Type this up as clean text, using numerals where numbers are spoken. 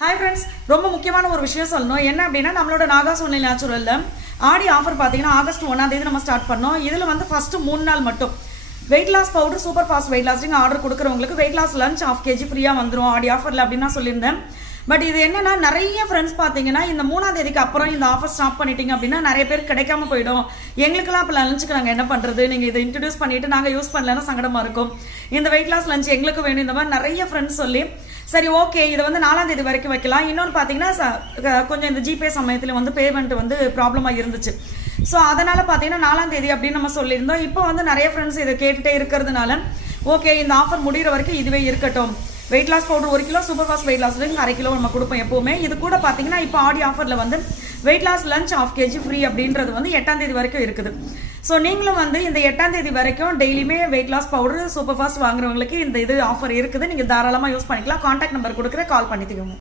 Hi friends, ரொம்ப முக்கியமான ஒரு விஷயம் சொல்லணும். என்ன அப்படின்னா, நம்மளோட நாகாஸ் ஒன்லி நேச்சுரல்ல ஆடி ஆஃபர் பார்த்தீங்கன்னா ஆகஸ்ட் 1ஆம் தேதி நம்ம ஸ்டார்ட் பண்ணோம். இதில் வந்து ஃபர்ஸ்ட் 3 நாள் மட்டும் weight loss powder super fast weight lasting order கொடுக்குறவங்களுக்கு வெயிட் லாஸ் லஞ்ச் 1/2 kg ஃப்ரீயாக வந்துடும் ஆடி ஆஃபரில் அப்படின்னு நான் சொல்லியிருந்தேன். பட் இது என்னன்னா, நிறைய ஃப்ரெண்ட்ஸ் பார்த்தீங்கன்னா இந்த 3ஆம் தேதிக்கு அப்புறம் இந்த ஆஃபர் ஸ்டாப் பண்ணிட்டீங்க அப்படின்னா நிறைய பேர் கிடைக்காம போயிடும். எங்களுக்கெல்லாம் இப்போ லஞ்சுக்கு நாங்கள் என்ன பண்ணுறது, நீங்கள் இதை இன்ட்ரடியூஸ் பண்ணிட்டு நாங்கள் யூஸ் பண்ணலன்னா சங்கடமாக இருக்கும். இந்த வெயிட் லாஸ் லஞ்ச் எங்களுக்கு வேணும் இந்த மாதிரி நிறைய ஃப்ரெண்ட்ஸ் சொல்லி, சரி ஓகே இதை வந்து 4ஆம் தேதி வரைக்கும் வைக்கலாம். இன்னொன்று பார்த்தீங்கன்னா கொஞ்சம் இந்த ஜிபே சமயத்தில் வந்து பேமெண்ட் வந்து ப்ராப்ளமாக இருந்துச்சு. ஸோ அதனால் பார்த்தீங்கன்னா 4ஆம் தேதி அப்படின்னு நம்ம சொல்லியிருந்தோம். இப்போ வந்து நிறைய ஃப்ரெண்ட்ஸ் இதை கேட்டுகிட்டே இருக்கிறதுனால ஓகே இந்த ஆஃபர் முடிகிற வரைக்கும் இதுவே இருக்கட்டும். Weight loss powder 1 kilo, super fast weight loss link 1/2 kilo நம்ம கொடுப்போம் எப்போவுமே. இது கூட பார்த்தீங்கன்னா இப்போ ஆடி ஆஃபரில் வந்து weight loss lunch 1/2 kg free அப்படின்றது வந்து 8ஆம் தேதி வரைக்கும் இருக்குது. ஸோ நீங்களும் வந்து இந்த 8ஆம் தேதி வரைக்கும் டெய்லியுமே weight loss powder super fast வாங்குறவங்களுக்கு இந்த இது ஆஃபர் இருக்குது. நீங்கள் தாராளமாக யூஸ் பண்ணிக்கலாம். கான்டாக்ட் நம்பர் கொடுக்குற கால் பண்ணிக்கோங்க.